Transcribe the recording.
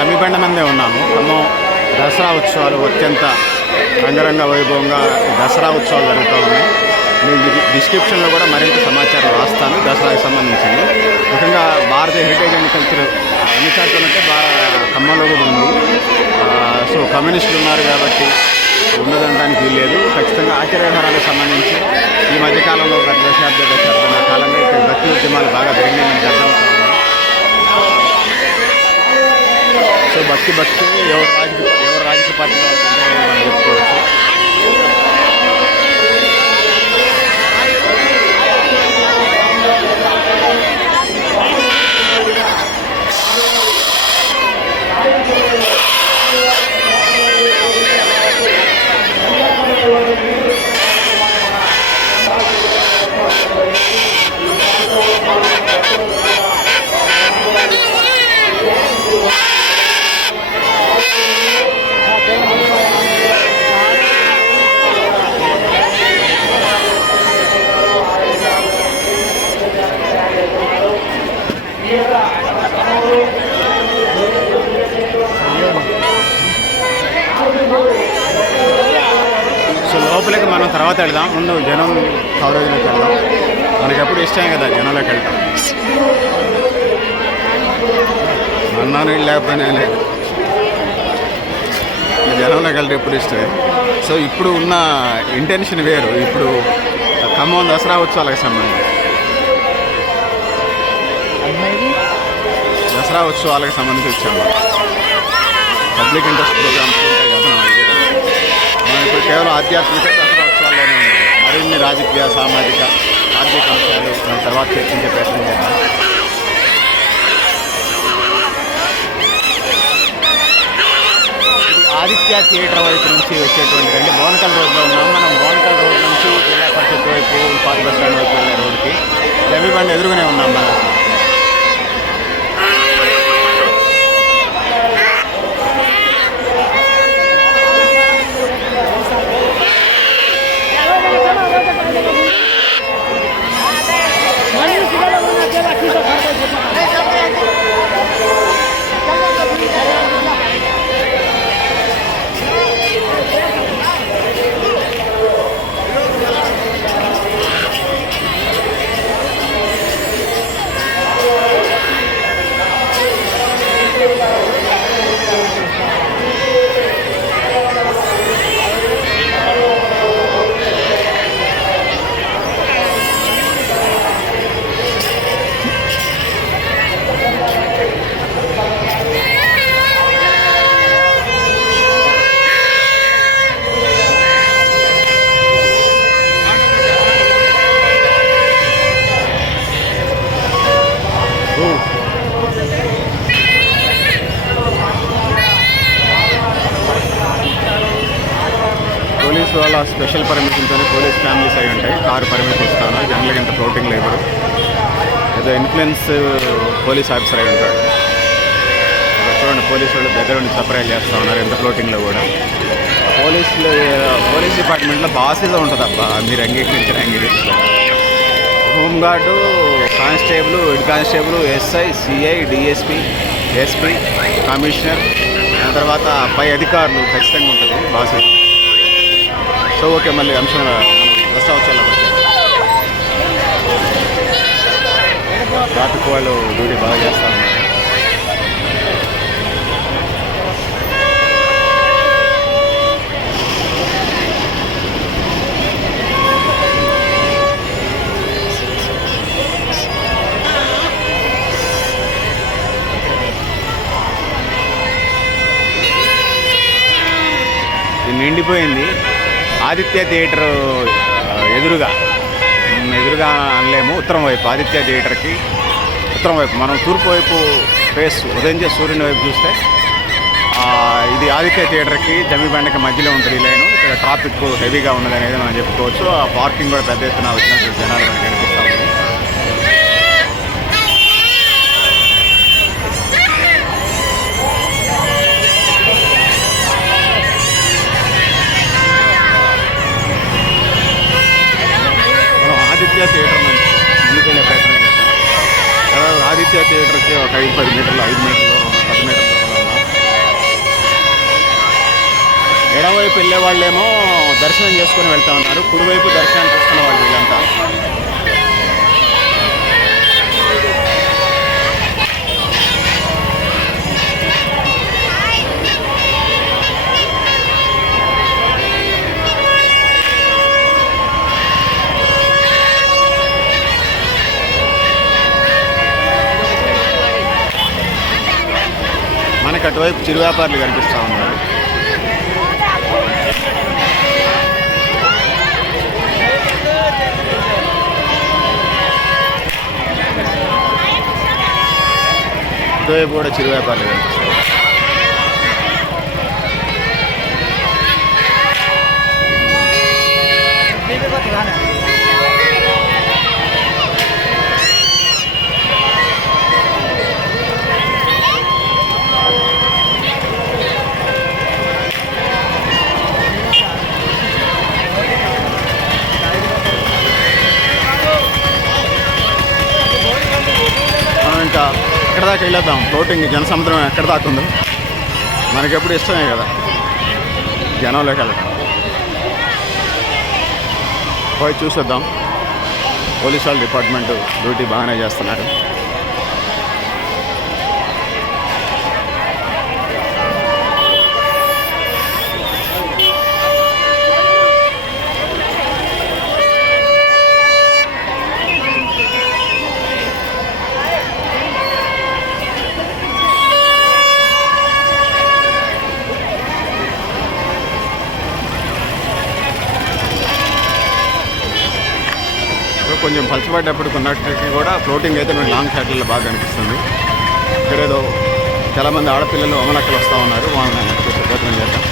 జమ్మిబండ మందే ఉన్నాము. ఖమ్మం దసరా ఉత్సవాలు అత్యంత రంగరంగ వైభవంగా దసరా ఉత్సవాలు జరుగుతూ ఉన్నాయి. నేను డిస్క్రిప్షన్లో కూడా మరింత సమాచారం రాస్తాను దసరాకి సంబంధించింది. ముఖ్యంగా భారతీయ హెరిటేజ్ అండ్ కల్చర్ ఎన్ని శాతం అంటే బాగా ఖమ్మంలో కూడా ఉంది. సో కమ్యూనిస్టులు ఉన్నారు కాబట్టి ఉండదనడానికి వీల్లేదు. ఖచ్చితంగా ఆచార్యహారాలకు సంబంధించి ఈ మధ్యకాలంలో గత దశాబ్ద దశాబ్దాల కాలంగా ఇక్కడ భక్తి ఉద్యమాలు బాగా పెరిగినాయని మనకు అర్థమవుతా ఎవరు రాజకీయ ఎవరు రాజకీయ పార్టీ చెప్పుకోవచ్చు. మనం తర్వాత వెళ్దాం. ముందు జనం కవరేజ్లోకి వెళ్దాం. మనకి ఎప్పుడు ఇష్టమే కదా జనంలోకి వెళ్తాం అన్నాను లేకపోయినా లేదు. జనంలోకి వెళ్తే ఎప్పుడు ఇష్టమే. సో ఇప్పుడు ఉన్న ఇంటెన్షన్ వేరు. ఇప్పుడు ఖమ్మం దసరా ఉత్సవాలకు సంబంధించి. దసరా ఉత్సవాలకు సంబంధించి వచ్చాము పబ్లిక్ ఇంట్రెస్ట్ ప్రోగ్రామ్స్ ఉంటాయి కదా మనం ఇప్పుడు కేవలం ఆధ్యాత్మిక మరిన్ని రాజకీయ సామాజిక ఆర్థిక అంశాలు మనం తర్వాత చర్చించే ప్రయత్నం చేద్దాం. ఆదిత్య థియేటర్ వైపు నుంచి వచ్చేటువంటి అంటే బోనకల్ రోడ్లో ఉన్నాం. మనం బోనకల్ రోడ్ నుంచి జిల్లా పరిషత్ వైపు పాత బస్ స్టాండ్ వైపు వెళ్ళే రోడ్కి రవి బండి ఎదురుగానే ఉన్నాం మనం. పోలీసు వాళ్ళ స్పెషల్ పర్మిషన్తోనే పోలీస్ ఫ్యామిలీస్ అయి ఉంటాయి. కారు పర్మిషన్ ఇస్తాను. జనరల్గా ఇంత ఫ్లోటింగ్ లేబర్ ఏదో ఇన్ఫ్లుయెన్స్ పోలీస్ ఆఫీసర్ అయి ఉంటాడు. చూడండి పోలీసు వాళ్ళు దగ్గర ఉండి సపరేట్ చేస్తూ ఉన్నారు. ఎంత ఫ్లోటింగ్లో కూడా. పోలీసులు పోలీస్ డిపార్ట్మెంట్లో బాసీగా ఉంటుంది అబ్బా మీరు అంగీకరించిన అంగీకరించిన home guard constable head constable SI CI DSP SP commissioner దాని తర్వాత పై అధికారులు ఖచ్చితంగా ఉంటుంది బాస్ సో ఓకే మళ్ళీ అంశం దసరా ఉత్సవాలకు ట్రాఫిక్ వాళ్ళు డ్యూటీ బాగా చేస్తా ఉన్నారు ఇది నిండిపోయింది. ఆదిత్య థియేటర్ ఎదురుగా. ఎదురుగా అనలేము ఉత్తరం వైపు ఆదిత్య థియేటర్కి ఉత్తరం వైపు. మనం తూర్పు వైపు ఫేస్ ఉదయించే సూర్యుని వైపు చూస్తే ఇది ఆదిత్య థియేటర్కి జమీబండకి మధ్యలో ఉంటుంది ఈ లైను. ఇక్కడ ట్రాఫిక్ హెవీగా ఉన్నది అనేది మనం చెప్పుకోవచ్చు. ఆ పార్కింగ్ కూడా పెద్ద ఎత్తున వచ్చినట్టు జనాలు మనకి కనిపిస్తూ ఇదే థియేటర్కి ఒక ఐదు పది మీటర్లు ఐదు మీటర్లు పది మీటర్లు ఎడమవైపు వెళ్ళే వాళ్ళేమో దర్శనం చేసుకొని వెళ్తా ఉన్నారు. కుడివైపు దర్శనానికి వస్తున్న వాళ్ళు వీళ్ళంతా. మనకు అటువైపు చిరు వ్యాపారులు కనిపిస్తూ ఉన్నారు. అటువైపు కూడా చిరు వ్యాపారులు కనిపిస్తారు మనం ఇంకా ఎక్కడ దాకా వెళ్ళొద్దాం? ఫ్లోటింగ్ జనసముద్రం ఎక్కడ దాకా ఉంది? మనకి ఎప్పుడు ఇష్టమే కదా. జనంలోకి వెళ్ళడం పోయి చూసేద్దాం. పోలీస్ వాళ్ళ డిపార్ట్మెంట్ డ్యూటీ బాగానే చేస్తున్నారు. కొంచెం పలచబడ్డప్పుడు కొన్నప్పటికీ కూడా ఫ్లోటింగ్ అయితే మనకి లాంగ్ షాట్లలో బాగా అనిపిస్తుంది. ఇక్కడేదో చాలామంది ఆడపిల్లలు అమలక్కలు వస్తూ ఉన్నారు. వాళ్ళని చూసే ప్రయత్నం చేద్దాం